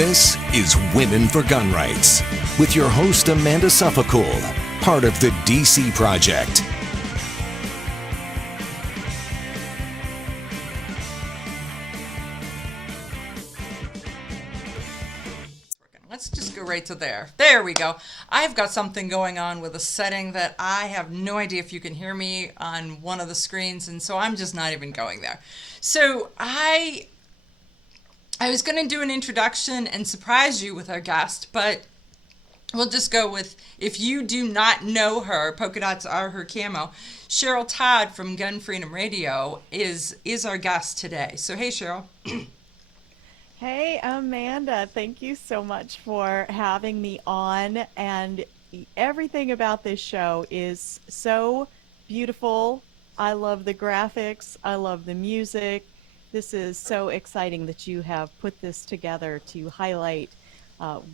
This is Women for Gun Rights with your host Amanda Suffecool, part of the DC Project. Let's just go right to there. There we go. I've got something going on with a setting that I have no idea if you can hear me on one of the screens, and so I'm just not even going there. So I was going to do an introduction and surprise you with our guest, but we'll just go with, if you do not know her, polka dots are her camo. Cheryl Todd from Gun Freedom Radio is our guest today. So hey, Cheryl. Hey, Amanda, thank you so much for having me on. And everything about this show is so beautiful. I love the graphics. I love the music. This is so exciting that you have put this together to highlight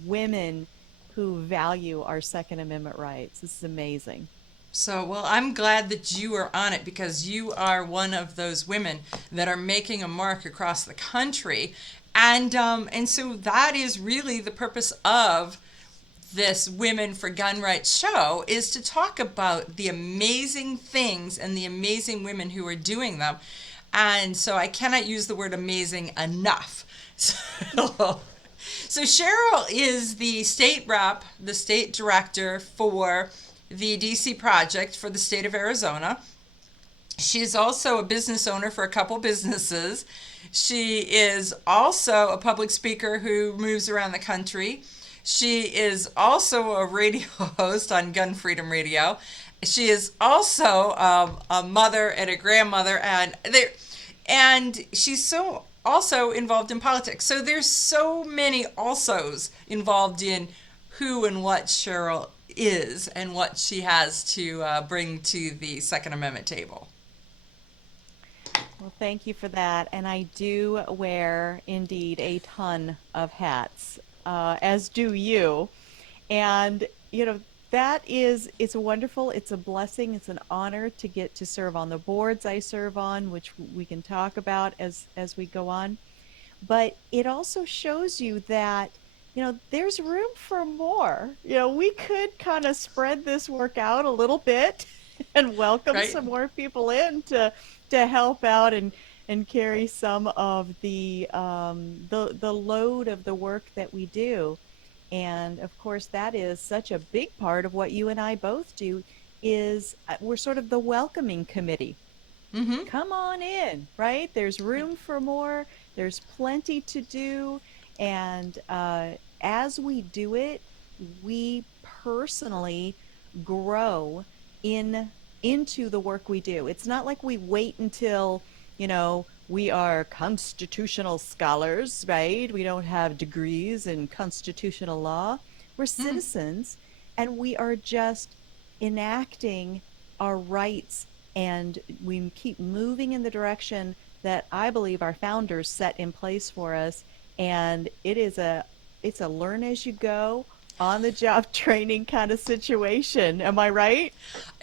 women who value our Second Amendment rights. This is amazing. So, well, I'm glad that you are on it because you are one of those women that are making a mark across the country. And so that is really the purpose of this Women for Gun Rights show, is to talk about the amazing things and the amazing women who are doing them. And so I cannot use the word amazing enough. So Cheryl is the state rep, the state director for the DCProject for the state of Arizona. She is also a business owner for a couple businesses. She is also a public speaker who moves around the country. She is also a radio host on Gun Freedom Radio. She is also a mother and a grandmother, and she's so also involved in politics. So there's so many alsos involved in who and what Cheryl is and what she has to bring to the Second Amendment table. Well, thank you for that. And I do wear, indeed, a ton of hats, as do you. And, it's wonderful. It's a blessing. It's an honor to get to serve on the boards I serve on, which we can talk about as we go on. But it also shows you that, there's room for more. We could kind of spread this work out a little bit and welcome some more people in to help out and carry some of the load of the work that we do. And of course, that is such a big part of what you and I both do, is we're sort of the welcoming committee. Mm-hmm. Come on in, right? There's room for more. There's plenty to do. And as we do it, we personally grow into the work we do. It's not like we wait until, we are constitutional scholars, right? We don't have degrees in constitutional law. We're citizens, and we are just enacting our rights, and we keep moving in the direction that I believe our founders set in place for us. And it's a learn as you go, on the job training kind of situation. Am I right?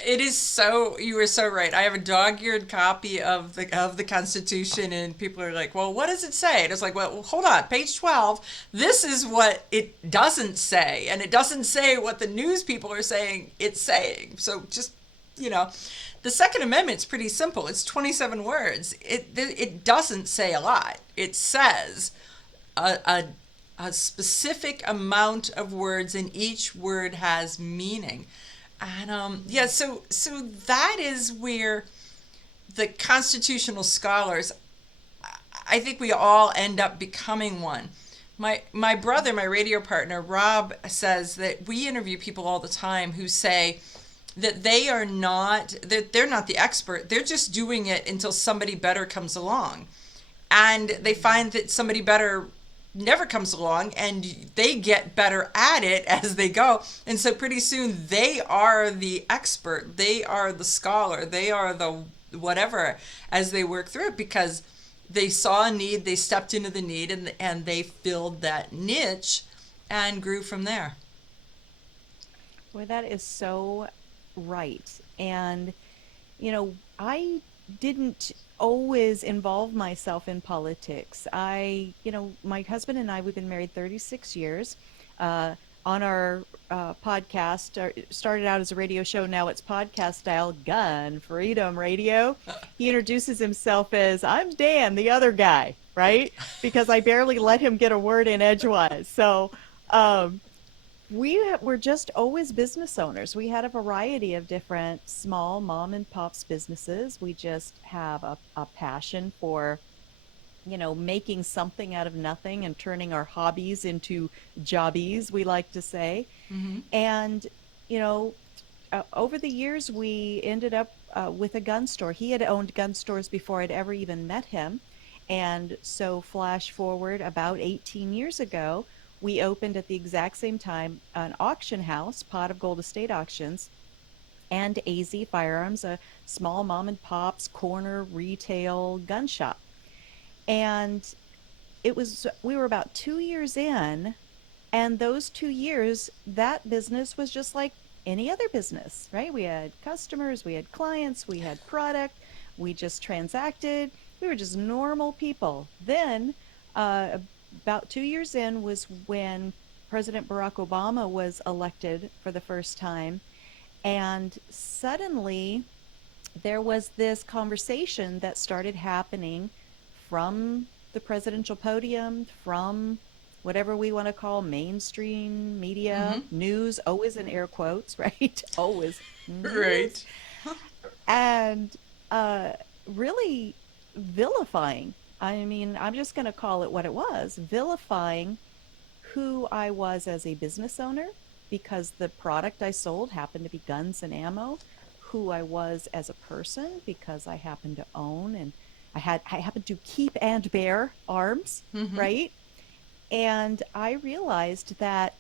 It is so, you were so right. I have a dog-eared copy of the Constitution, and people are like, well, what does it say? And it's like, well, hold on, page 12, this is what it doesn't say. And it doesn't say what the news people are saying it's saying. So just, the Second Amendment's pretty simple. It's 27 words. It doesn't say a lot. It says a specific amount of words, and each word has meaning. And so that is where the constitutional scholars, I think we all end up becoming one. My brother, my radio partner, Rob, says that we interview people all the time who say that they're not the expert. They're just doing it until somebody better comes along. And they find that somebody better never comes along, and they get better at it as they go. And so pretty soon they are the expert, they are the scholar, they are the whatever as they work through it, because they saw a need, they stepped into the need, and they filled that niche and grew from there. Well, that is so right. And, I didn't always involved myself in politics. My husband and I, we've been married 36 years. Uh, on our podcast, started out as a radio show, now it's podcast style, Gun Freedom Radio. He introduces himself as, I'm Dan, the other guy, right? Because I barely let him get a word in edgewise. So, um, were just always business owners. We had a variety of different small mom and pops businesses. We just have a passion for, making something out of nothing and turning our hobbies into jobbies, we like to say. Mm-hmm. And, you know, over the years, we ended up with a gun store. He had owned gun stores before I'd ever even met him. And so, flash forward about 18 years ago, we opened at the exact same time an auction house, Pot of Gold Estate Auctions, and AZ Firearms, a small mom and pop's corner retail gun shop. And we were about 2 years in, and those 2 years, that business was just like any other business, right? We had customers, we had clients, we had product, we just transacted. We were just normal people. Then, about 2 years in was when President Barack Obama was elected for the first time. And suddenly, there was this conversation that started happening from the presidential podium, from whatever we want to call mainstream media, Mm-hmm. news, always in air quotes, right? Always news. Right. And really vilifying. I mean, I'm just going to call it what it was, vilifying who I was as a business owner because the product I sold happened to be guns and ammo, who I was as a person because I happened to own and I happened to keep and bear arms, Mm-hmm. right? And I realized that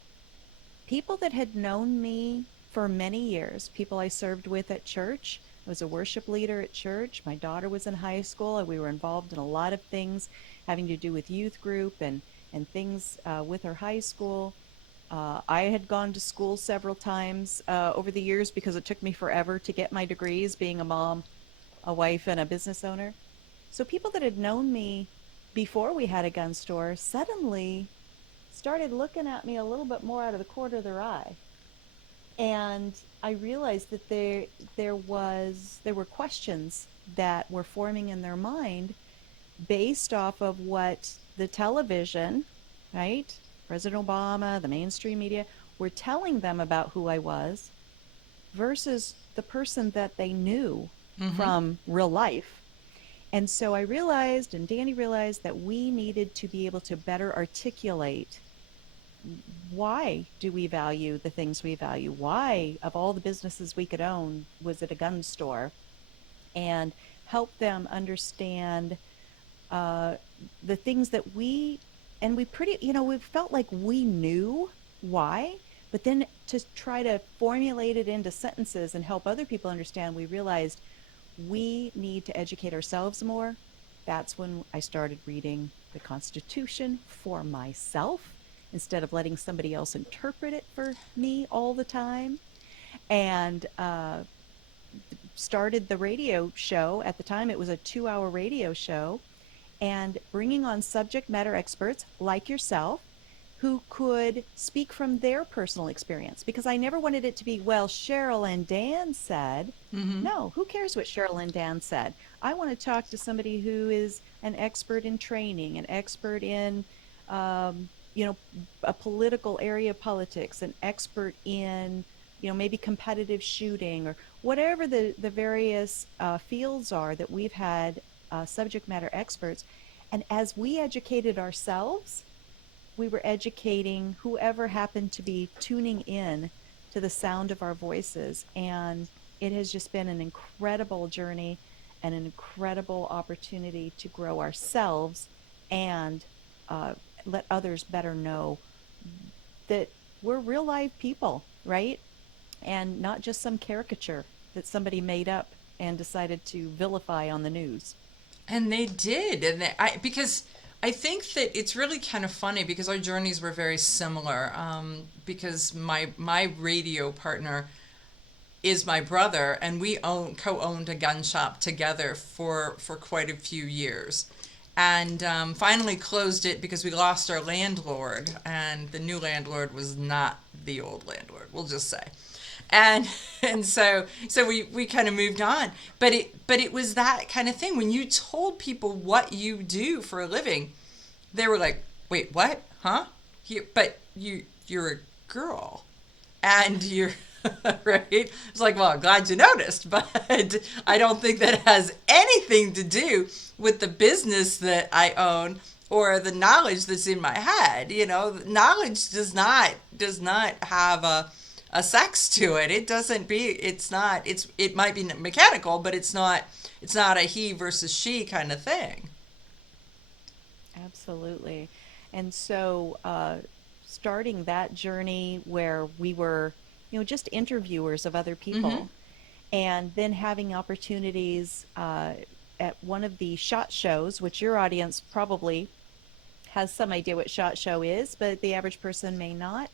people that had known me for many years, people I served with at church, I was a worship leader at church. My daughter was in high school, and we were involved in a lot of things having to do with youth group and things with her high school. I had gone to school several times over the years because it took me forever to get my degrees, being a mom, a wife, and a business owner. So people that had known me before we had a gun store suddenly started looking at me a little bit more out of the corner of their eye. And I realized that there were questions that were forming in their mind based off of what the television, right? President Obama, the mainstream media were telling them about who I was versus the person that they knew Mm-hmm. from real life. And so I realized, and Danny realized, that we needed to be able to better articulate why do we value the things we value? Why, of all the businesses we could own, was it a gun store? And help them understand uh, the things that we felt like we knew why, but then to try to formulate it into sentences and help other people understand, we realized we need to educate ourselves more. That's when I started reading the Constitution for myself instead of letting somebody else interpret it for me all the time. And started the radio show. At the time, it was a 2 hour radio show, and bringing on subject matter experts like yourself who could speak from their personal experience, because I never wanted it to be, well, Cheryl and Dan said. Mm-hmm. No, who cares what Cheryl and Dan said? I want to talk to somebody who is an expert in training, an expert in, um, a political area of politics, an expert in, maybe competitive shooting or whatever the various fields are that we've had subject matter experts. And as we educated ourselves, we were educating whoever happened to be tuning in to the sound of our voices. And it has just been an incredible journey and an incredible opportunity to grow ourselves and let others better know that we're real live people, right? And not just some caricature that somebody made up and decided to vilify on the news. And they did, because I think that it's really kind of funny because our journeys were very similar. Because my radio partner, is my brother, and we co-owned a gun shop together for quite a few years, and finally closed it because we lost our landlord, and the new landlord was not the old landlord, we'll just say. And so we kind of moved on, but it was that kind of thing. When you told people what you do for a living, they were like, wait, what? Huh? But you're a girl, and you're right. It's like, well, I'm glad you noticed, but I don't think that has anything to do with the business that I own or the knowledge that's in my head. Knowledge does not have a sex to it. It might be mechanical, but it's not a he versus she kind of thing. Absolutely. And so starting that journey where we were, just interviewers of other people, and then having opportunities at one of the SHOT shows, which your audience probably has some idea what SHOT Show is, but the average person may not.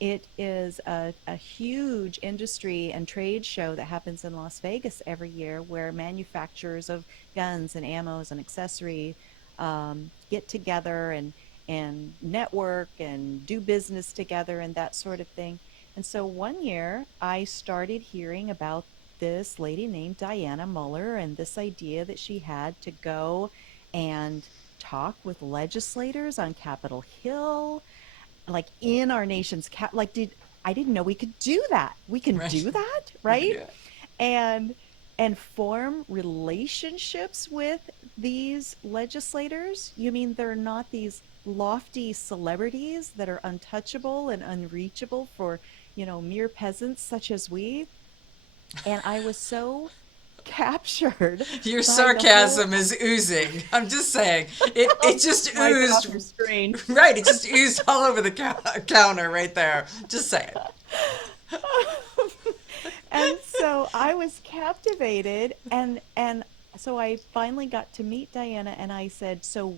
It is a huge industry and trade show that happens in Las Vegas every year, where manufacturers of guns and ammos and accessory get together and network and do business together and that sort of thing. And so one year I started hearing about this lady named Diana Muller and this idea that she had to go and talk with legislators on Capitol Hill, like in our nation's I didn't know we could do that. We can do that, right? Yeah. And form relationships with these legislators. You mean they're not these lofty celebrities that are untouchable and unreachable for, mere peasants such as we? And I was so captured. Your sarcasm is oozing. I'm just saying. It just oozed. Off your screen. Right, it just oozed all over the counter right there. Just saying. And so I was captivated, and so I finally got to meet Diana, and I said, so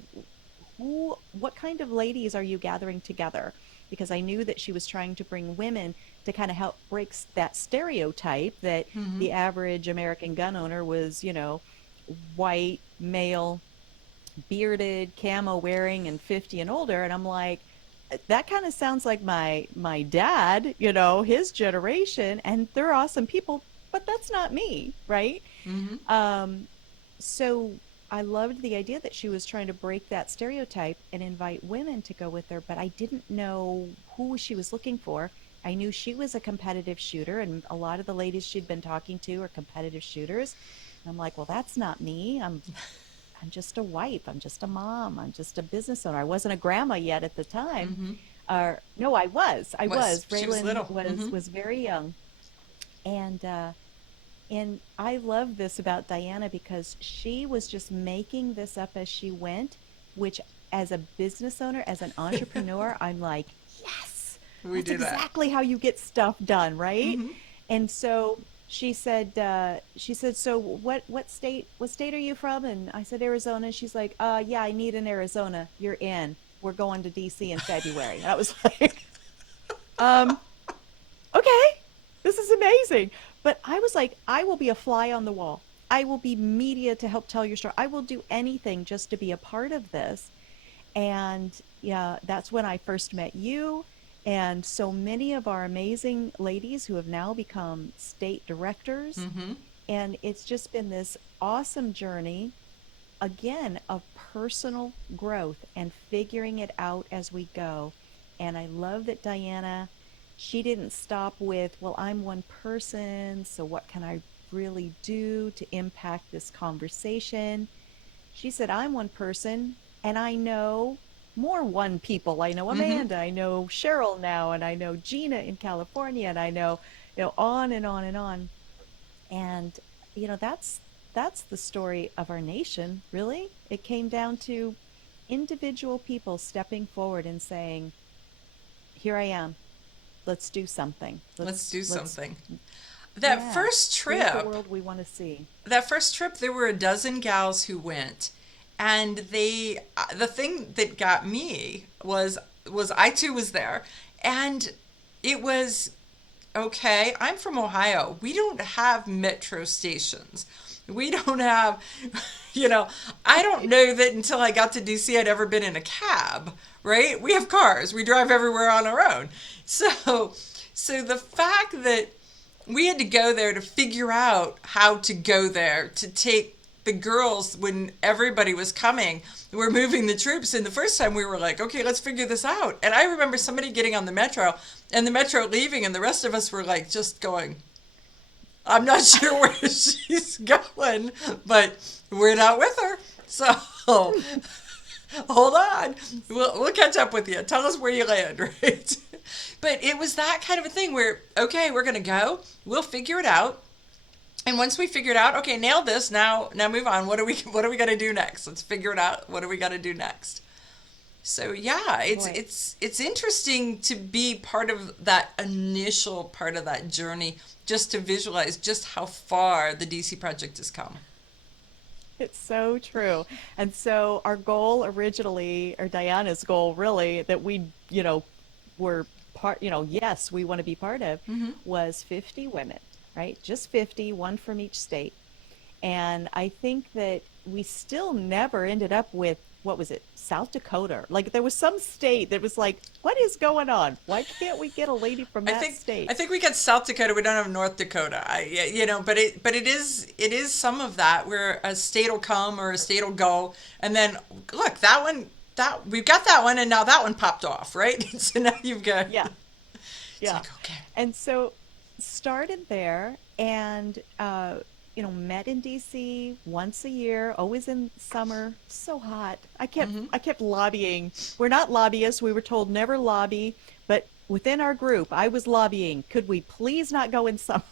what kind of ladies are you gathering together? Because I knew that she was trying to bring women to kind of help break that stereotype that the average American gun owner was, white, male, bearded, camo wearing, and 50 and older. And I'm like, that kind of sounds like my dad, his generation, and they're awesome people, but that's not me, right? So I loved the idea that she was trying to break that stereotype and invite women to go with her, but I didn't know who she was looking for. I knew she was a competitive shooter, and a lot of the ladies she'd been talking to are competitive shooters. And I'm like, well, that's not me. I'm just a wife. I'm just a mom. I'm just a business owner. I wasn't a grandma yet at the time. No, I was. Raylan was very young. And I love this about Diana because she was just making this up as she went, which as a business owner, as an entrepreneur, I'm like, yes, that's exactly how you get stuff done, right? And so she said, so what state are you from? And I said, Arizona. And she's like, yeah, I need in Arizona. You're in. We're going to DC in February. And I was like, okay, this is amazing. But I was like, I will be a fly on the wall. I will be media to help tell your story. I will do anything just to be a part of this. And yeah, that's when I first met you and so many of our amazing ladies who have now become state directors. And it's just been this awesome journey, again, of personal growth and figuring it out as we go. And I love that Diana, she didn't stop with, well, I'm one person, so what can I really do to impact this conversation? She said, I'm one person, and I know more one people. I know Amanda, I know Cheryl now, and I know Gina in California, and I know, on and on and on. And, that's the story of our nation, really. It came down to individual people stepping forward and saying, here I am. Let's do something. Let's do something. That first trip, the world we want to see. That first trip, there were a dozen gals who went, and the thing that got me was I too was there, and it was okay, I'm from Ohio. We don't have metro stations. We don't have, you know, I don't know that until I got to DC I'd ever been in a cab, right? We have cars. We drive everywhere on our own. So the fact that we had to go there to figure out how to go there, to take the girls when everybody was coming. We're moving the troops, and the first time we were like, okay, let's figure this out. And I remember somebody getting on the metro and the metro leaving, and the rest of us were like just going, I'm not sure where she's going, but we're not with her. So hold on. We'll catch up with you. Tell us where you land, right? But it was that kind of a thing where, okay, we're going to go. We'll figure it out. And once we figured out, okay, nailed this. Now move on. What are we going to do next? Let's figure it out. What are we got to do next? So yeah, it's interesting to be part of that initial part of that journey, just to visualize just how far the DC project has come. It's so true. And so our goal originally, or Diana's goal really, that we, were part, yes, we want to be part of, was 50 women, right? Just 50, one from each state. And I think that we still never ended up with, what was it, South Dakota? Like there was some state that was like, what is going on? Why can't we get a lady from that state? I think we got South Dakota. We don't have North Dakota. But it is some of that where a state will come or a state will go, and then look, we've got that one, and now that one popped off, right? So now you've got yeah. Like, okay. And so started there, and met in DC once a year, always in summer. So hot. I kept lobbying. We're not lobbyists. We were told never lobby, but within our group, I was lobbying. Could we please not go in summer?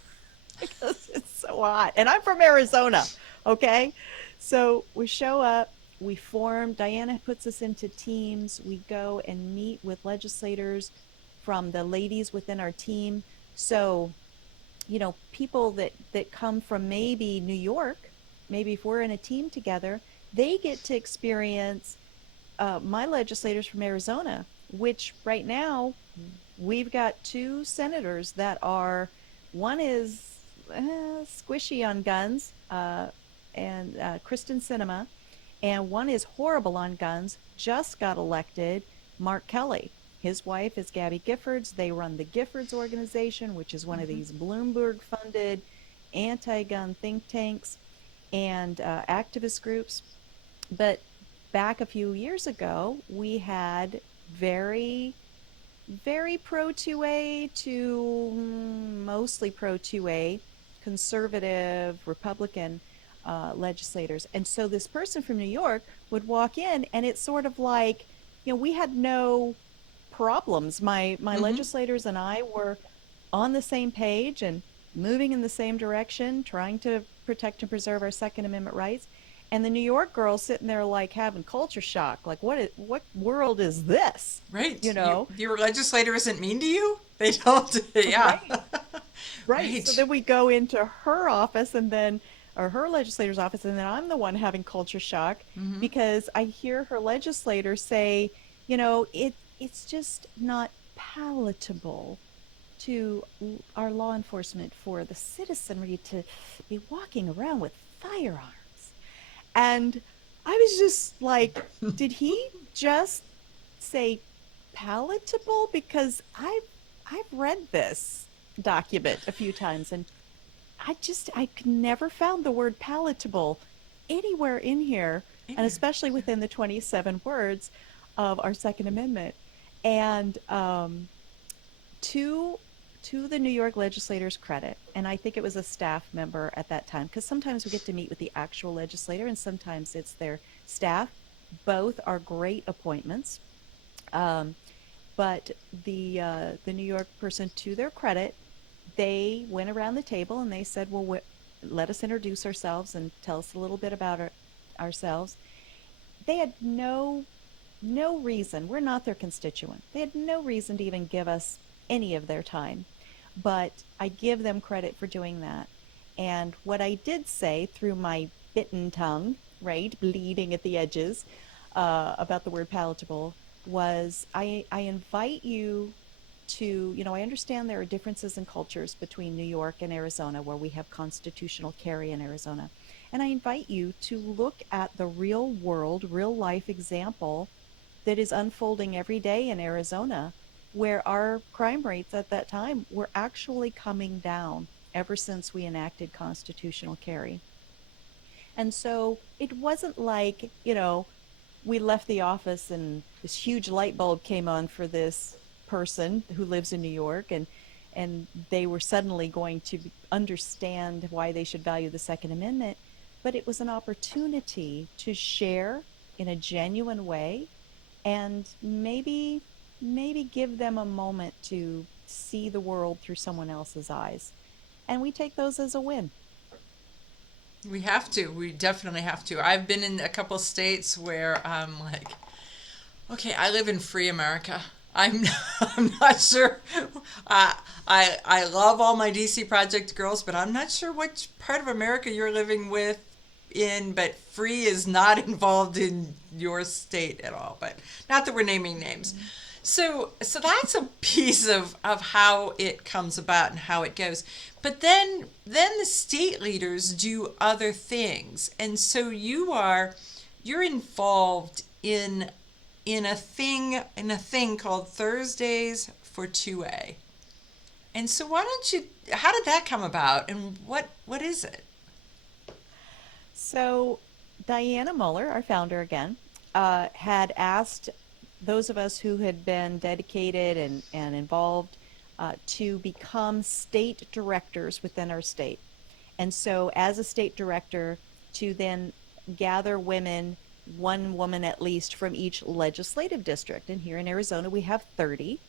Because it's so hot. And I'm from Arizona, okay? So we show up, we form, Diana puts us into teams. We go and meet with legislators from the ladies within our team. So people that come from maybe New York, maybe if we're in a team together, they get to experience my legislators from Arizona, which right now we've got two senators that are, one is squishy on guns, and Kristen Sinema, and one is horrible on guns, just got elected, Mark Kelly. His wife is Gabby Giffords. They run the Giffords organization, which is one of these Bloomberg-funded anti-gun think tanks and activist groups. But back a few years ago, we had very, very pro-2A to mostly pro-2A, conservative, Republican legislators. And so this person from New York would walk in, and it's sort of like, we had no problems. My legislators and I were on the same page and moving in the same direction, trying to protect and preserve our Second Amendment rights. And the New York girls sitting there like having culture shock, like what world is this? Right. Your legislator isn't mean to you? They don't. Yeah. Right. So then we go into her office or her legislator's office, and then I'm the one having culture shock because I hear her legislator say, it's just not palatable to our law enforcement for the citizenry to be walking around with firearms. And I was just like, did he just say palatable? Because I've read this document a few times, and I could never found the word palatable anywhere in here, and especially within the 27 words of our Second Amendment. And to the New York legislators' credit, and I think it was a staff member at that time, because sometimes we get to meet with the actual legislator and sometimes it's their staff. Both are great appointments. But the New York person, to their credit, they went around the table and they said, well, let us introduce ourselves and tell us a little bit about ourselves. They had no reason. We're not their constituent. They had no reason to even give us any of their time. But I give them credit for doing that. And what I did say through my bitten tongue, right, bleeding at the edges, about the word palatable, was I invite you to, I understand there are differences in cultures between New York and Arizona, where we have constitutional carry in Arizona. And I invite you to look at the real world, real life example that is unfolding every day in Arizona, where our crime rates at that time were actually coming down ever since we enacted constitutional carry. And so it wasn't like, we left the office and this huge light bulb came on for this person who lives in New York, and they were suddenly going to understand why they should value the Second Amendment. But it was an opportunity to share in a genuine way, and maybe give them a moment to see the world through someone else's eyes. And we take those as a win. We have to. We definitely have to. I've been in a couple states where I'm like, okay, I live in free America. I'm I'm not sure. I love all my DCProject girls, but I'm not sure which part of America you're living with in. But free is not involved in your state at all. But not that we're naming names. So that's a piece of how it comes about and how it goes. But then the state leaders do other things, and so you're involved in a thing called Thursdays for 2A. And so why don't you? How did that come about, and what is it? So, Diana Muller, our founder again, had asked those of us who had been dedicated and involved to become state directors within our state. And so, as a state director, to then gather women, one woman at least from each legislative district. And here in Arizona, we have 30.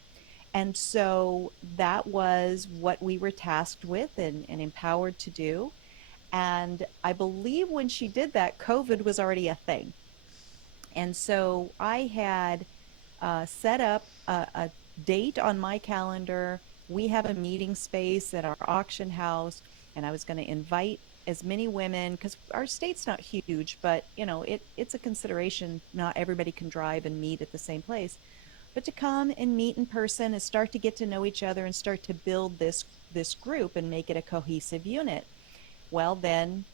And so that was what we were tasked with and empowered to do. And I believe when she did that, COVID was already a thing. And so I had set up a date on my calendar. We have a meeting space at our auction house, and I was going to invite as many women, because our state's not huge, but it's a consideration. Not everybody can drive and meet at the same place, but to come and meet in person and start to get to know each other and start to build this group and make it a cohesive unit. Well, then,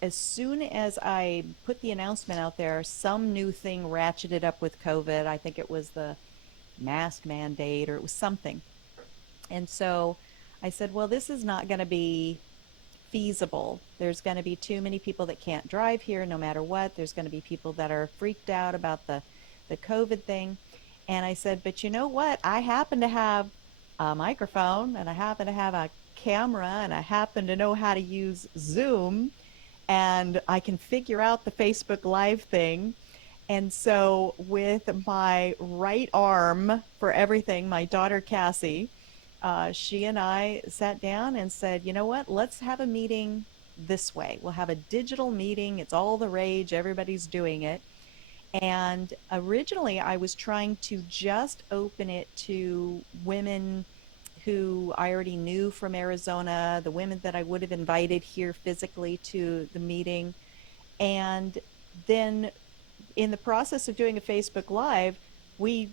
as soon as I put the announcement out there, some new thing ratcheted up with COVID. I think it was the mask mandate, or it was something. And so I said, well, this is not going to be feasible. There's going to be too many people that can't drive here no matter what. There's going to be people that are freaked out about the COVID thing. And I said, but you know what? I happen to have a microphone, and I happen to have a camera, and I happen to know how to use Zoom, and I can figure out the Facebook Live thing. And so, with my right arm for everything, my daughter Cassie, she and I sat down and said, you know what, let's have a meeting this way. We'll have a digital meeting. It's all the rage, everybody's doing it. And originally, I was trying to just open it to women who I already knew from Arizona, the women that I would have invited here physically to the meeting. And then in the process of doing a Facebook Live, we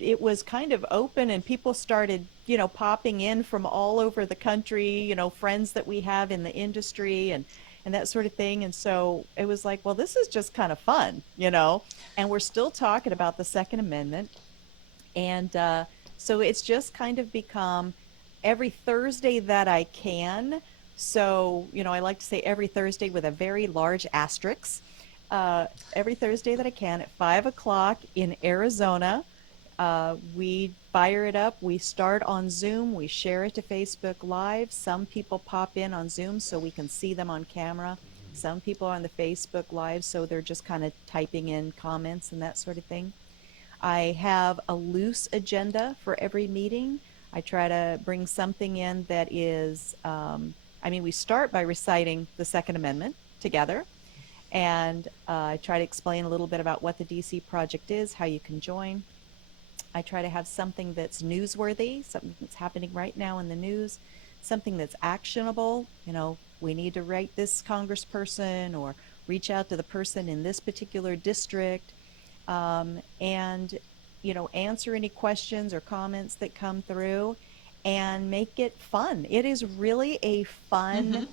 it was kind of open, and people started, popping in from all over the country, friends that we have in the industry, and that sort of thing. And so it was like, well, this is just kind of fun, and we're still talking about the Second Amendment. And so it's just kind of become every Thursday that I can. So, I like to say every Thursday with a very large asterisk. Every Thursday that I can at 5 o'clock in Arizona. We fire it up. We start on Zoom. We share it to Facebook Live. Some people pop in on Zoom so we can see them on camera. Some people are on the Facebook Live, so they're just kind of typing in comments and that sort of thing. I have a loose agenda for every meeting. I try to bring something in that is, we start by reciting the Second Amendment together. And I try to explain a little bit about what the DC Project is, how you can join. I try to have something that's newsworthy, something that's happening right now in the news, something that's actionable. We need to write this congressperson or reach out to the person in this particular district. And answer any questions or comments that come through and make it fun. It is really a fun.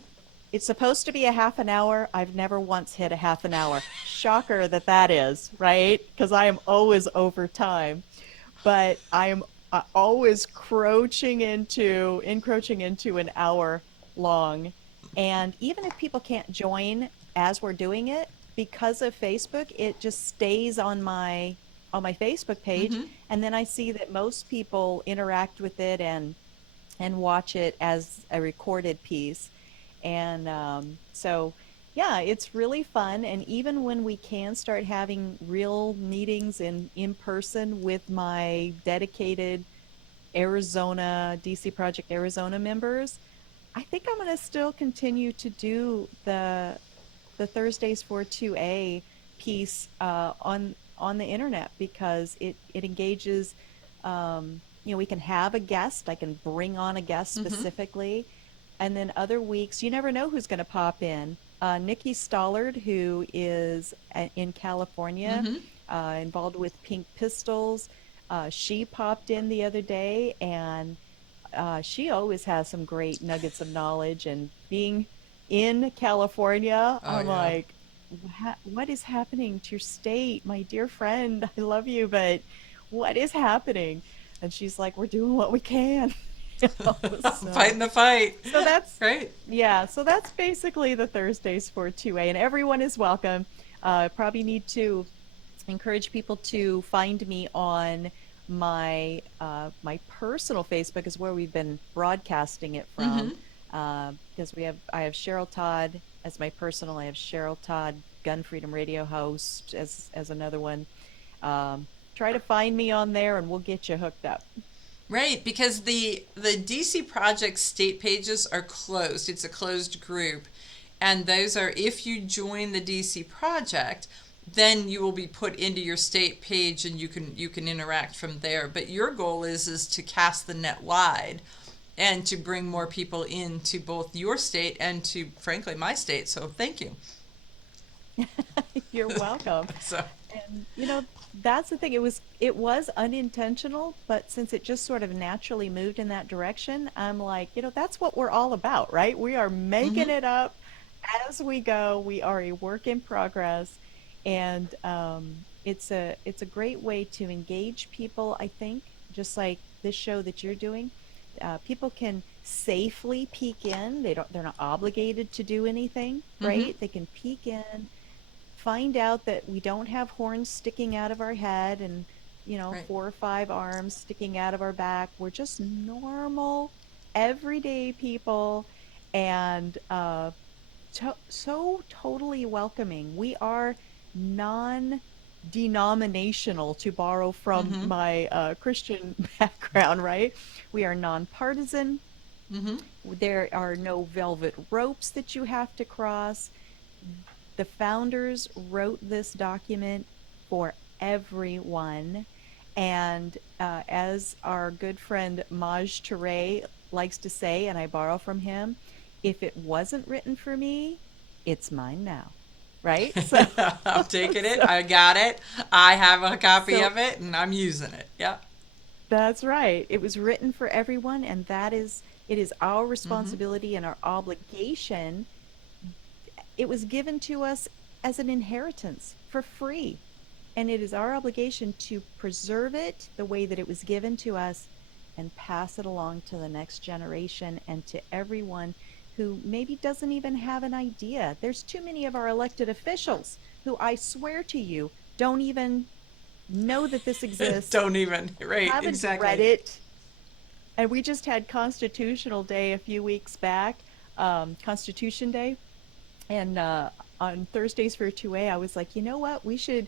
It's supposed to be a half an hour. I've never once hit a half an hour. Shocker that that is, right? Because I am always over time. But I am always encroaching into an hour long. And even if people can't join as we're doing it, because of Facebook, it just stays on my Facebook page, and then I see that most people interact with it and watch it as a recorded piece. And so, yeah, it's really fun. And even when we can start having real meetings in person with my dedicated Arizona, DC Project Arizona members, I think I'm going to still continue to do the Thursdays for 2A piece on the internet because it engages. We can have a guest. I can bring on a guest specifically, and then other weeks you never know who's going to pop in. Nikki Stollard, who is in California, involved with Pink Pistols, she popped in the other day, and she always has some great nuggets of knowledge. And being in California, Oh I'm yeah. like, what is happening to your state? My dear friend, I love you, but what is happening? And she's like, we're doing what we can. You know, Fighting the fight. so that's, Right. yeah, so that's basically the Thursdays for 2A, and everyone is welcome. Probably need to encourage people to find me on my personal Facebook is where we've been broadcasting it from. Because I have Cheryl Todd as my personal. I have Cheryl Todd, Gun Freedom Radio host, as another one. Try to find me on there, and we'll get you hooked up. Right, because the DC Project state pages are closed. It's a closed group, and those are if you join the DC Project, then you will be put into your state page, and you can interact from there. But your goal is to cast the net wide, and to bring more people into both your state and to frankly my state. So thank you. You're welcome. So And that's the thing. It was unintentional, but since it just sort of naturally moved in that direction, I'm like, that's what we're all about, right? We are making it up as we go. We are a work in progress, and it's a great way to engage people. I think just like this show that you're doing, people can safely peek in. They're not obligated to do anything, right? They can peek in, find out that we don't have horns sticking out of our head and right. 4 or 5 arms sticking out of our back. We're just normal everyday people, and so totally welcoming. We are non-denominational, to borrow from my Christian background, right? We are nonpartisan. There are no velvet ropes that you have to cross. The founders wrote this document for everyone. And as our good friend Maj Touré likes to say, and I borrow from him, if it wasn't written for me, it's mine now. Right? So, I'm taking it. so, I got it. I have a copy so of it, and I'm using it. Yep. that's right. It was written for everyone, and it is our responsibility and our obligation. It was given to us as an inheritance for free. And it is our obligation to preserve it the way that it was given to us and pass it along to the next generation and to everyone who maybe doesn't even have an idea. There's too many of our elected officials who, I swear to you, don't even know that this exists, Don't even. Right. haven't read Exactly. it. And we just had Constitutional Day a few weeks back, Constitution Day. And on Thursdays for 2A, I was like, you know what? We should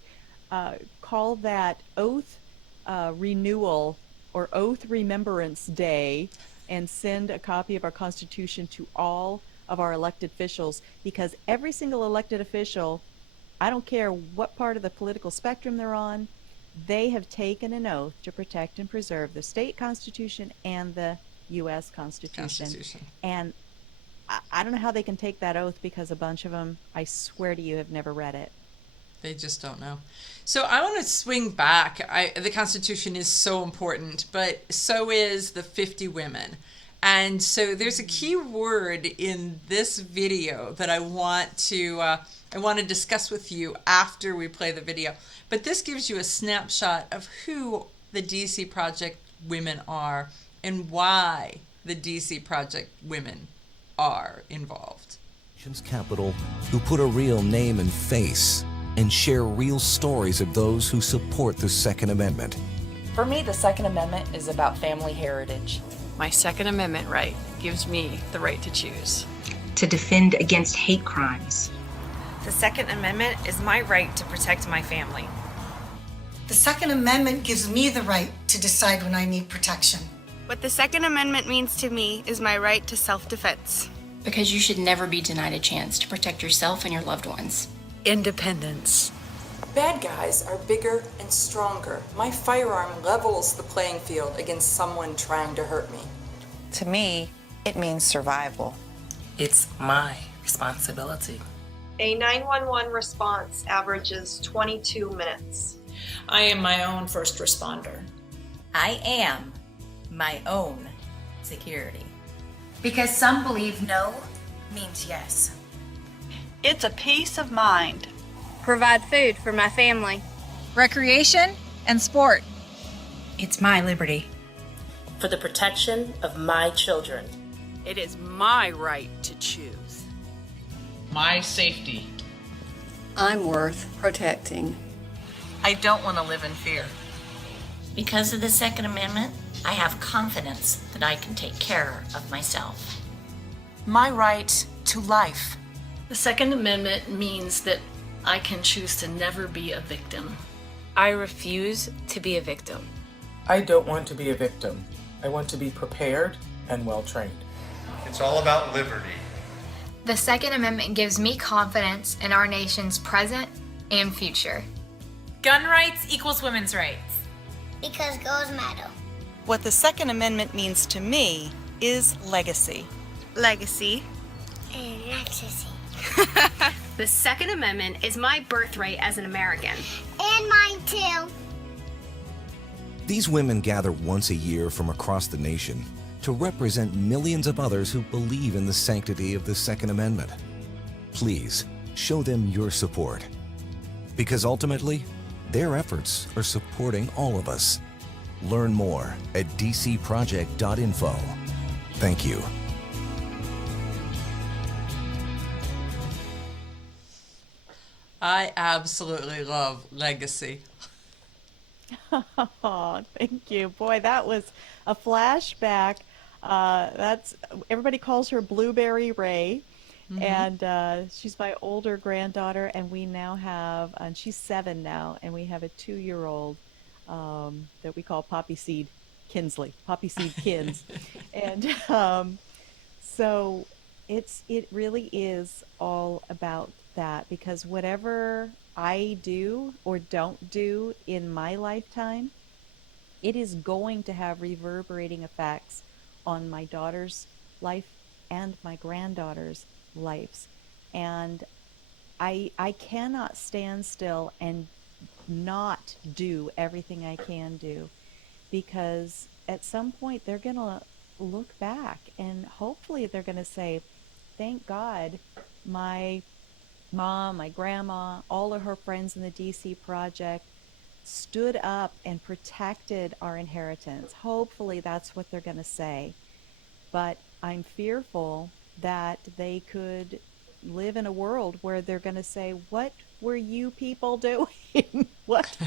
call that Oath Renewal or Oath Remembrance Day and send a copy of our Constitution to all of our elected officials, because every single elected official, I don't care what part of the political spectrum they're on, they have taken an oath to protect and preserve the state constitution and the U.S. Constitution. Constitution. And I don't know how they can take that oath, because a bunch of them, I swear to you, have never read it. They just don't know. So I want to swing back. The Constitution is so important, but so is the 50 women. And so there's a key word in this video that I want to discuss with you after we play the video. But this gives you a snapshot of who the DC Project women are and why the DC Project women are involved. Capital, who put a real name and face and share real stories of those who support the Second Amendment. For me, the Second Amendment is about family heritage. My Second Amendment right gives me the right to choose. To defend against hate crimes. The Second Amendment is my right to protect my family. The Second Amendment gives me the right to decide when I need protection. What the Second Amendment means to me is my right to self-defense. Because you should never be denied a chance to protect yourself and your loved ones. Independence. Bad guys are bigger and stronger. My firearm levels the playing field against someone trying to hurt me. To me, it means survival. It's my responsibility. A 911 response averages 22 minutes. I am my own first responder. I am my own security. Because some believe no means yes. It's a peace of mind. Provide food for my family. Recreation and sport. It's my liberty. For the protection of my children. It is my right to choose. My safety. I'm worth protecting. I don't want to live in fear. Because of the Second Amendment, I have confidence that I can take care of myself. My right to life. The Second Amendment means that I can choose to never be a victim. I refuse to be a victim. I don't want to be a victim. I want to be prepared and well trained. It's all about liberty. The Second Amendment gives me confidence in our nation's present and future. Gun rights equals women's rights. Because girls matter. What the Second Amendment means to me is legacy. Legacy. And ecstasy. The Second Amendment is my birthright as an American. And mine too. These women gather once a year from across the nation to represent millions of others who believe in the sanctity of the Second Amendment. Please show them your support, because ultimately, their efforts are supporting all of us. Learn more at DCProject.info. Thank you. I absolutely love legacy. Oh, thank you. Boy, that was a flashback. That's everybody calls her Blueberry Ray. Mm-hmm. And she's my older granddaughter, and we now have, and she's 7 now, and we have a 2-year-old that we call Poppy Seed Kinsley, Poppy Seed Kins. And so it really is all about that, because whatever I do or don't do in my lifetime, it is going to have reverberating effects on my daughter's life and my granddaughter's lives. And I cannot stand still and not do everything I can do, because at some point they're going to look back and hopefully they're going to say, thank God my mom, my grandma, all of her friends in the DC Project stood up and protected our inheritance. Hopefully that's what they're going to say. But I'm fearful that they could live in a world where they're going to say, what were you people doing? What?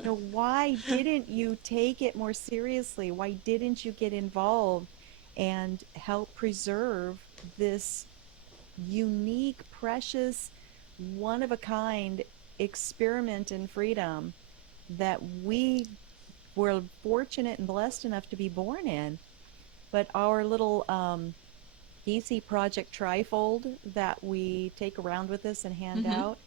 You know, why didn't you take it more seriously? Why didn't you get involved and help preserve this unique, precious, one-of-a-kind experiment in freedom that we were fortunate and blessed enough to be born in? But our little DC Project trifold that we take around with us and hand out,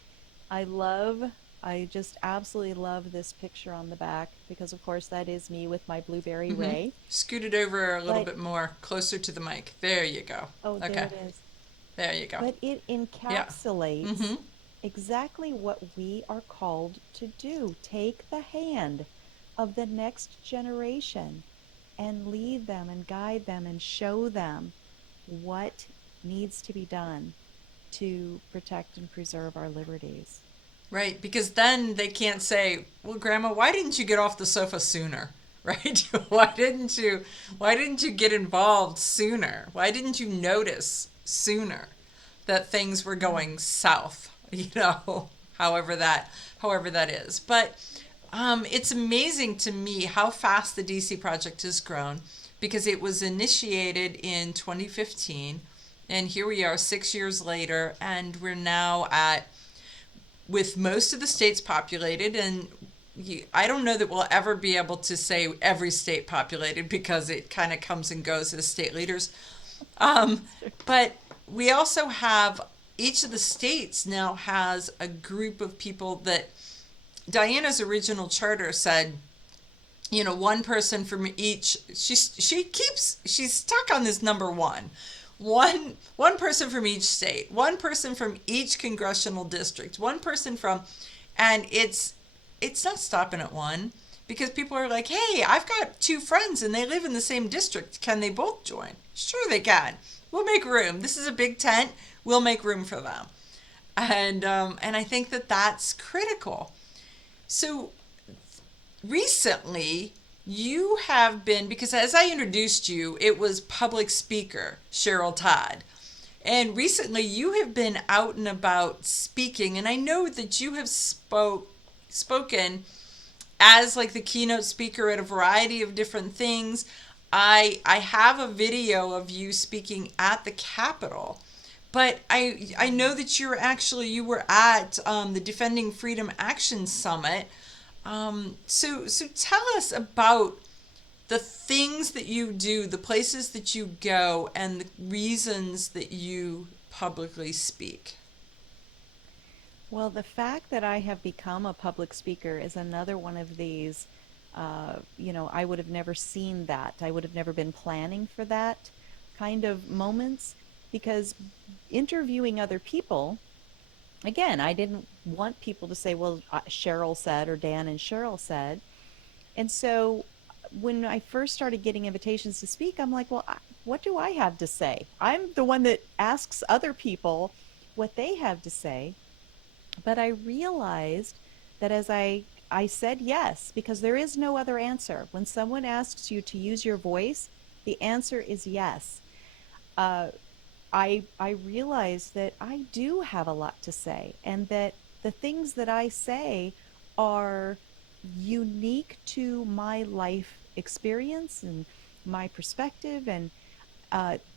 I just absolutely love this picture on the back, because of course that is me with my Blueberry Ray. Scoot it over a little bit more, closer to the mic. There you go. Oh, okay. There it is. There you go. But it encapsulates exactly what we are called to do. Take the hand of the next generation and lead them and guide them and show them what needs to be done to protect and preserve our liberties. Right, because then they can't say, "Well, Grandma, why didn't you get off the sofa sooner?" Right? Why didn't you get involved sooner? Why didn't you notice sooner that things were going south? However that is. But it's amazing to me how fast the DC Project has grown, because it was initiated in 2015, and here we are 6 years later, and we're now with most of the states populated, and I don't know that we'll ever be able to say every state populated, because it kind of comes and goes as state leaders. But we also have, each of the states now has a group of people that Diana's original charter said, one person from each. She's stuck on this number one. One person from each state, one person from each congressional district, one person from, and it's not stopping at one, because people are like, hey, I've got 2 friends and they live in the same district. Can they both join? Sure they can. We'll make room. This is a big tent. We'll make room for them. And I think that that's critical. So recently, you have been, because as I introduced you, it was public speaker Cheryl Todd. And recently you have been out and about speaking, and I know that you have spoken as like the keynote speaker at a variety of different things. I have a video of you speaking at the Capitol, but I know that you were at the Defending Freedom Action Summit. So tell us about the things that you do, the places that you go, and the reasons that you publicly speak. Well, the fact that I have become a public speaker is another one of these, I would have never seen that. I would have never been planning for that kind of moments, because interviewing other people, again, I didn't want people to say, well, Cheryl said, or Dan and Cheryl said. And so when I first started getting invitations to speak, I'm like, well, what do I have to say? I'm the one that asks other people what they have to say. But I realized that as I said yes, because there is no other answer. When someone asks you to use your voice, the answer is yes. I realized that I do have a lot to say, and that the things that I say are unique to my life experience and my perspective, and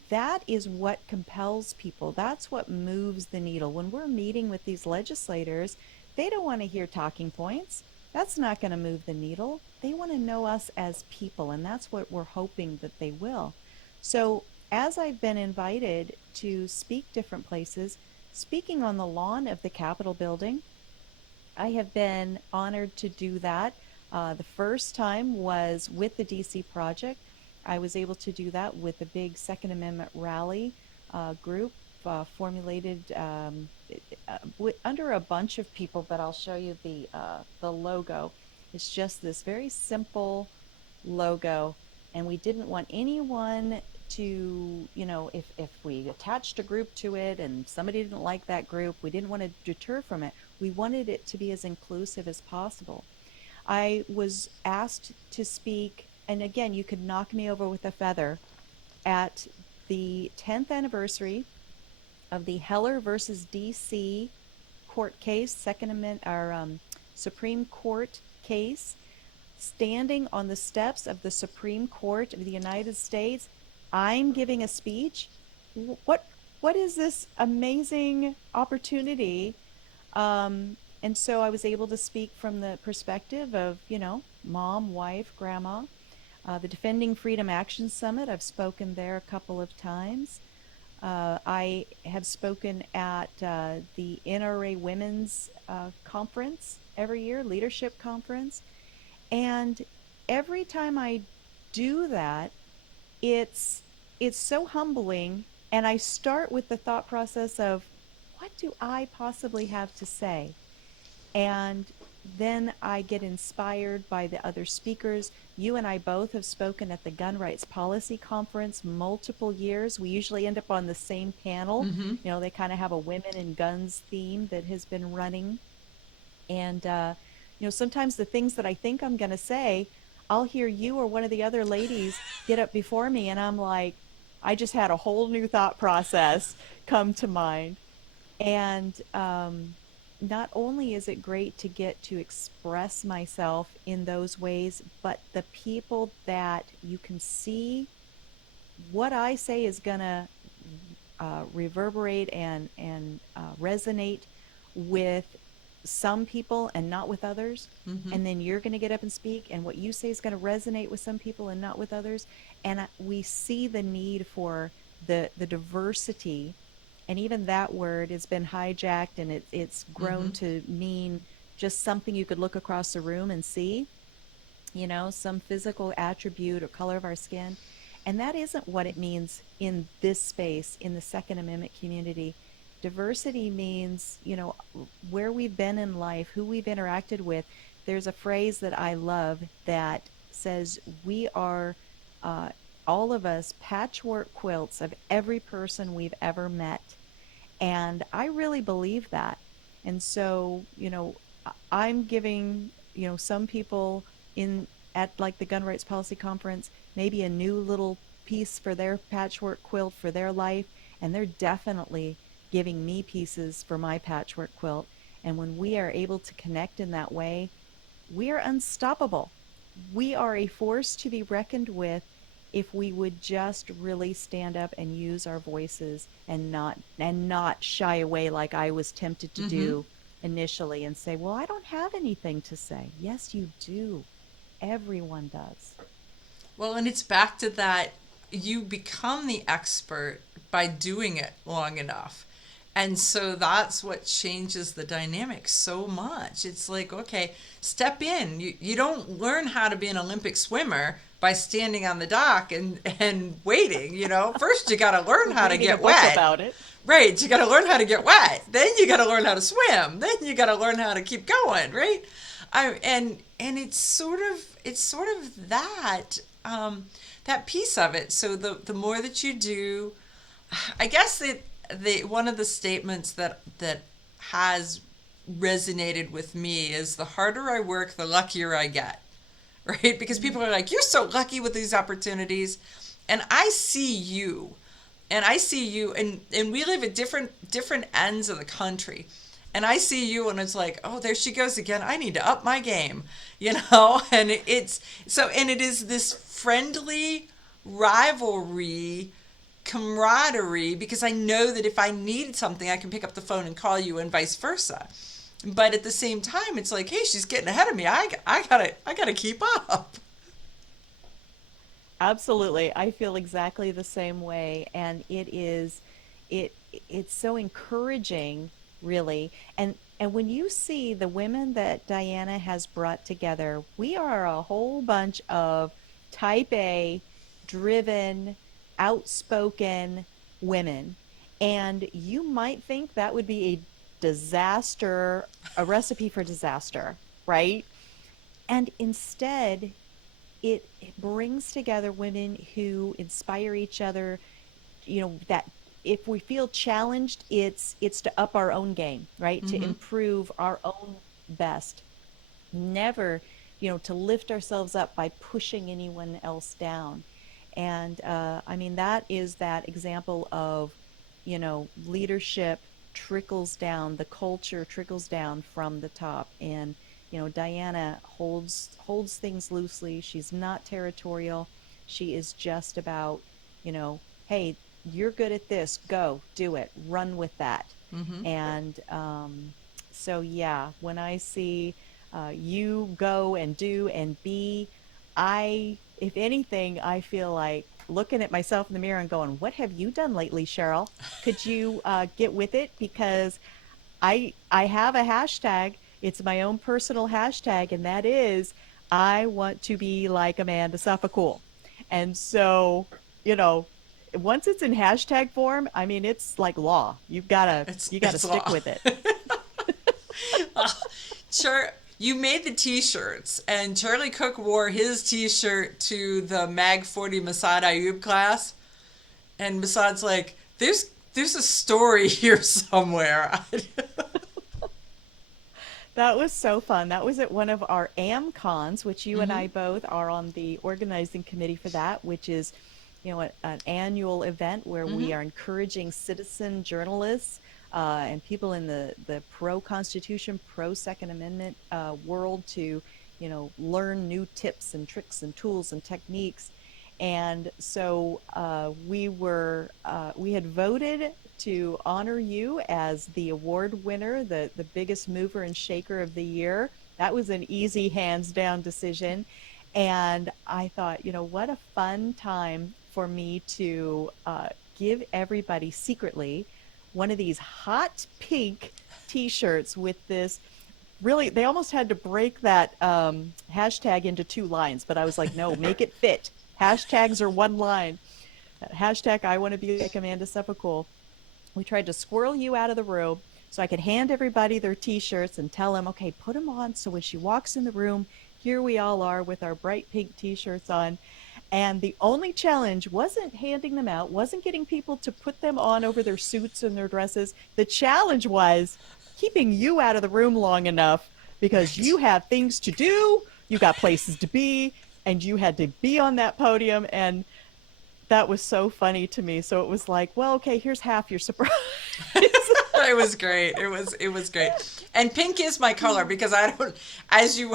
that is what compels people. That's what moves the needle. When we're meeting with these legislators, they don't want to hear talking points. That's not going to move the needle. They want to know us as people, and that's what we're hoping that they will. So as I've been invited to speak different places, speaking on the lawn of the Capitol building, I have been honored to do that. The first time was with the DCProject. I was able to do that with a big Second Amendment rally group formulated under a bunch of people, but I'll show you the logo. It's just this very simple logo, and we didn't want anyone to, if we attached a group to it and somebody didn't like that group, we didn't want to deter from it. We wanted it to be as inclusive as possible. I was asked to speak, and again, you could knock me over with a feather, at the 10th anniversary of the Heller versus DC court case, Supreme Court case, standing on the steps of the Supreme Court of the United States. I'm giving a speech. What is this amazing opportunity? And so I was able to speak from the perspective of, mom, wife, grandma. The Defending Freedom Action Summit, I've spoken there a couple of times. I have spoken at the NRA Women's Conference every year, Leadership Conference. And every time I do that, it's so humbling, and I start with the thought process of, what do I possibly have to say? And then I get inspired by the other speakers. You and I both have spoken at the Gun Rights Policy Conference multiple years. We usually end up on the same panel. Mm-hmm. You know, they kind of have a women and guns theme that has been running. And, you know, sometimes the things that I think I'm going to say, I'll hear you or one of the other ladies get up before me, and I'm like, I just had a whole new thought process come to mind. And not only is it great to get to express myself in those ways, but the people that you can see what I say is going to reverberate and resonate with some people and not with others. Mm-hmm. And then you're going to get up and speak, and what you say is going to resonate with some people and not with others. And we see the need for the diversity. And even that word has been hijacked, and it's grown to mean just something you could look across the room and see, you know, some physical attribute or color of our skin. And that isn't what it means in this space, in the Second Amendment community. Diversity means, you know, where we've been in life, who we've interacted with. There's a phrase that I love that says we are, all of us, patchwork quilts of every person we've ever met. And I really believe that. And so, you know, I'm giving, you know, some people at like the Gun Rights Policy Conference, maybe a new little piece for their patchwork quilt for their life. And they're definitely giving me pieces for my patchwork quilt. And when we are able to connect in that way, we are unstoppable. We are a force to be reckoned with if we would just really stand up and use our voices and not shy away like I was tempted to do initially and say, well, I don't have anything to say. Yes, you do. Everyone does. Well, and it's back to that you become the expert by doing it long enough. And so that's what changes the dynamic so much. It's like, okay, step in. You don't learn how to be an Olympic swimmer by standing on the dock and waiting, you know. First, you got to learn how to get wet. About it. Right, you got to learn how to get wet. Then you got to learn how to swim. Then you got to learn how to keep going, right? And it's sort of that that piece of it. So the more that you do, I guess that one of the statements that has resonated with me is the harder I work, the luckier I get, right? Because people are like, you're so lucky with these opportunities. And I see you, and we live at different ends of the country. And I see you, and it's like, oh, there she goes again. I need to up my game, you know? And it is this friendly rivalry, camaraderie, because I know that if I need something, I can pick up the phone and call you, and vice versa. But at the same time, it's like, hey, she's getting ahead of me. I gotta keep up. Absolutely. I feel exactly the same way. And it's so encouraging, really. And when you see the women that Diana has brought together, we are a whole bunch of type A, driven, outspoken women. And you might think that would be a recipe for disaster, right? And instead, it brings together women who inspire each other, you know, that if we feel challenged, it's to up our own game, right? To improve our own best. Never, you know, to lift ourselves up by pushing anyone else down. And I mean, that is that example of, you know, leadership trickles down, the culture trickles down from the top. And you know, Diana holds things loosely. She's not territorial. She is just about, you know, hey, you're good at this. Go, do it. Run with that. And so, yeah, when I see you go and do and be, if anything, I feel like looking at myself in the mirror and going, what have you done lately, Cheryl? Could you get with it? Because I have a hashtag. It's my own personal hashtag, and that is, I want to be like Amanda Suffecool. And so, you know, once it's in hashtag form, I mean, it's like law. You gotta stick law. with it. Sure. You made the T-shirts, and Charlie Cook wore his T-shirt to the Mag 40 Masad Ayub class, and Masad's like, "There's a story here somewhere." That was so fun. That was at one of our AmCons, which you and I both are on the organizing committee for that, which is, an annual event where we are encouraging citizen journalists and people in the pro-Constitution, pro-Second Amendment world to, learn new tips and tricks and tools and techniques. And so we had voted to honor you as the award winner, the biggest mover and shaker of the year. That was an easy, hands-down decision. And I thought, what a fun time for me to give everybody secretly one of these hot pink T-shirts with this. Really, they almost had to break that hashtag into 2 lines, but I was like, no, make it fit. Hashtags are 1 line. Hashtag I want to be like Amanda Suffecool. We tried to squirrel you out of the room so I could hand everybody their T-shirts and tell them, okay, put them on so when she walks in the room, here we all are with our bright pink T-shirts on. And the only challenge wasn't handing them out, wasn't getting people to put them on over their suits and their dresses. The challenge was keeping you out of the room long enough because you have things to do, you got places to be, and you had to be on that podium. And that was so funny to me. So it was like, well, okay, here's half your surprise. It was great. It was great. And pink is my color because I don't. As you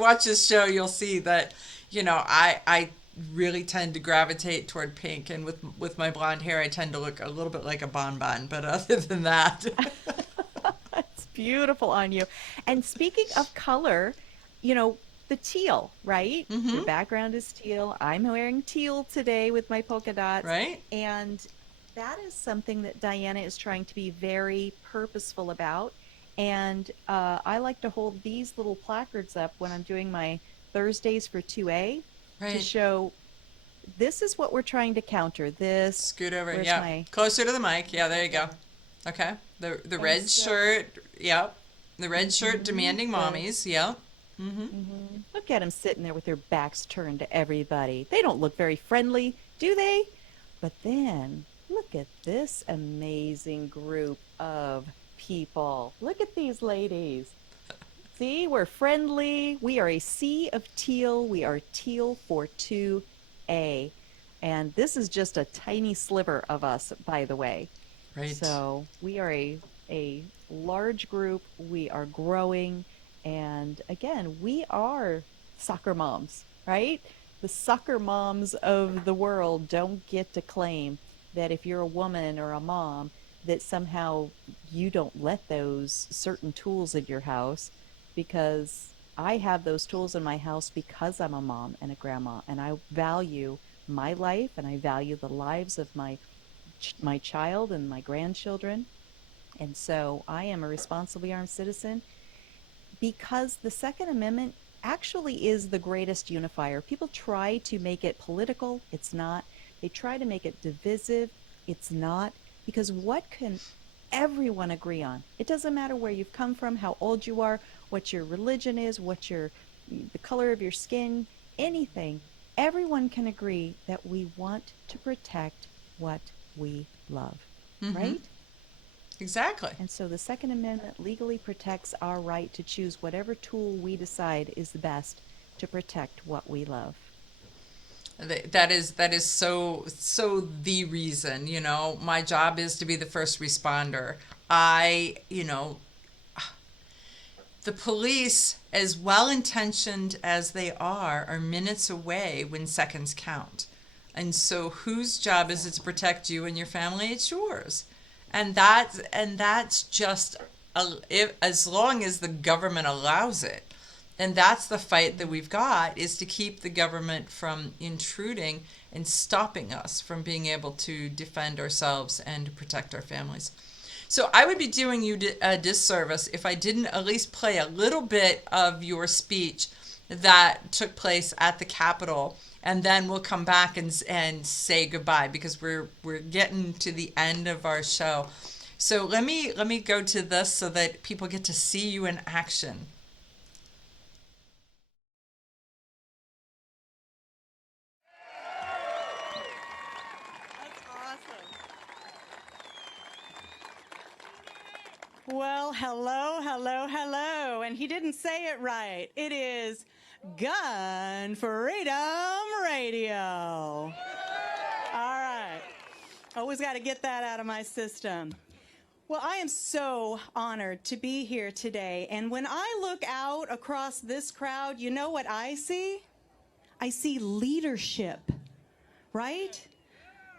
watch this show, you'll see that I really tend to gravitate toward pink, and with my blonde hair, I tend to look a little bit like a bonbon. But other than that, it's beautiful on you. And speaking of color, the teal, right? Your background is teal. I'm wearing teal today with my polka dots. Right. And that is something that Diana is trying to be very purposeful about. And I like to hold these little placards up when I'm doing my Thursdays for 2A to show this is what we're trying to counter. This. Scoot over. Yeah. Closer to the mic. Yeah, there you go. Okay. The red shirt. Yep. The red shirt demanding mommies. Yep. Look at them sitting there with their backs turned to everybody. They don't look very friendly, do they? But then look at this amazing group of people. Look at these ladies. See, we're friendly. We are a sea of teal. We are teal for 2A. And this is just a tiny sliver of us, by the way. Right. So we are a large group. We are growing. And again, we are soccer moms, right? The soccer moms of the world don't get to claim that if you're a woman or a mom, that somehow you don't let those certain tools in your house, because I have those tools in my house because I'm a mom and a grandma, and I value my life and I value the lives of my child and my grandchildren. And so I am a responsibly armed citizen, because the Second Amendment actually is the greatest unifier. People try to make it political. It's not. They try to make it divisive. It's not. Because what can everyone agree on? It doesn't matter where you've come from, how old you are, what your religion is, the color of your skin, anything. Everyone can agree that we want to protect what we love, right? Exactly. And so the Second Amendment legally protects our right to choose whatever tool we decide is the best to protect what we love. That is so the reason, my job is to be the first responder. The police, as well-intentioned as they are minutes away when seconds count. And so whose job is it to protect you and your family? It's yours. And that's just as long as the government allows it. And that's the fight that we've got, is to keep the government from intruding and stopping us from being able to defend ourselves and to protect our families. So I would be doing you a disservice if I didn't at least play a little bit of your speech that took place at the Capitol and then we'll come back and say goodbye because we're getting to the end of our show. So let me go to this so that people get to see you in action. Well, hello, hello, hello. And he didn't say it right. It is Gun Freedom Radio. All right. Always got to get that out of my system. Well, I am so honored to be here today. And when I look out across this crowd, you know what I see? I see leadership, right?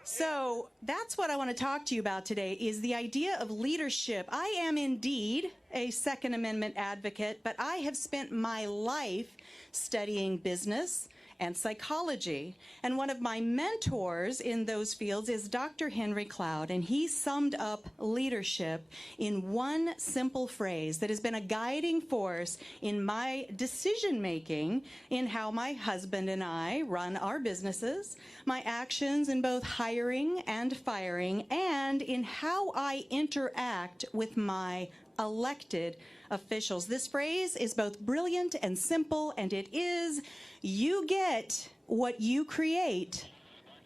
So that's what I want to talk to you about today is the idea of leadership. I am indeed a Second Amendment advocate, but I have spent my life studying business and psychology. And one of my mentors in those fields is Dr. Henry Cloud, and he summed up leadership in one simple phrase that has been a guiding force in my decision-making in how my husband and I run our businesses, my actions in both hiring and firing, and in how I interact with my elected officials. This phrase is both brilliant and simple, and it is, you get what you create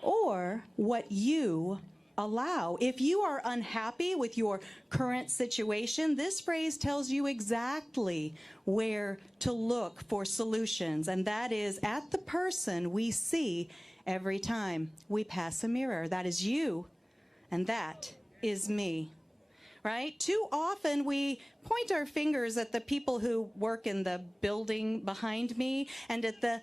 or what you allow. If you are unhappy with your current situation, this phrase tells you exactly where to look for solutions, and that is at the person we see every time we pass a mirror. That is you, and that is me. Right? Too often we point our fingers at the people who work in the building behind me and at the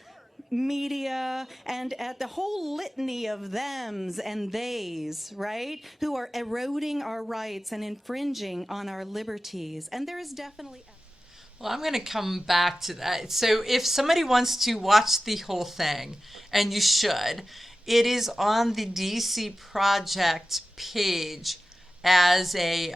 media and at the whole litany of thems and theys, right? Who are eroding our rights and infringing on our liberties. And there is definitely... Well, I'm going to come back to that. So if somebody wants to watch the whole thing, and you should, it is on the DCProject page as a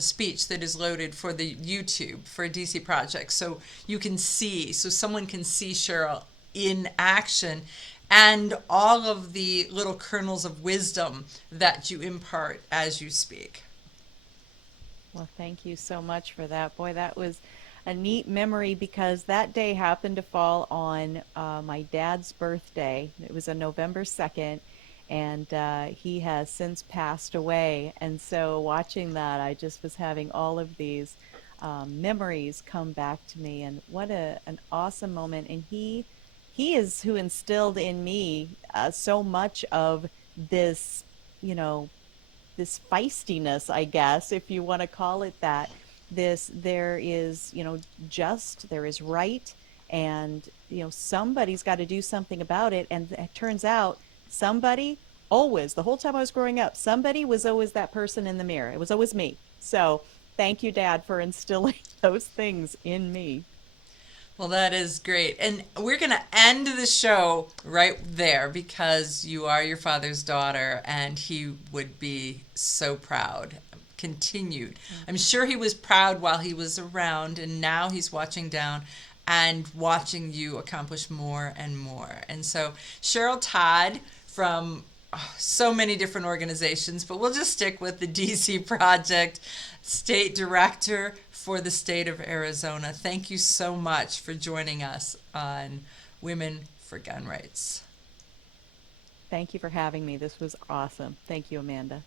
speech that is loaded for the YouTube for DCProject, so you can see, so someone can see Cheryl in action and all of the little kernels of wisdom that you impart as you speak. Well, thank you so much for that. Boy, that was a neat memory because that day happened to fall on my dad's birthday. It was on November 2nd. And he has since passed away. And so watching that, I just was having all of these memories come back to me. And what an awesome moment. And he is who instilled in me so much of this, this feistiness, I guess, if you want to call it that. There is, there is right. And, somebody's got to do something about it. And it turns out, somebody, always, the whole time I was growing up, somebody was always that person in the mirror. It was always me. So thank you, Dad, for instilling those things in me. Well, that is great. And we're going to end the show right there because you are your father's daughter, and he would be so proud. Continued. I'm sure he was proud while he was around, and now he's watching down and watching you accomplish more and more. And so Cheryl Todd from so many different organizations, but we'll just stick with the DCProject, State Director for the state of Arizona. Thank you so much for joining us on Women for Gun Rights. Thank you for having me. This was awesome. Thank you, Amanda.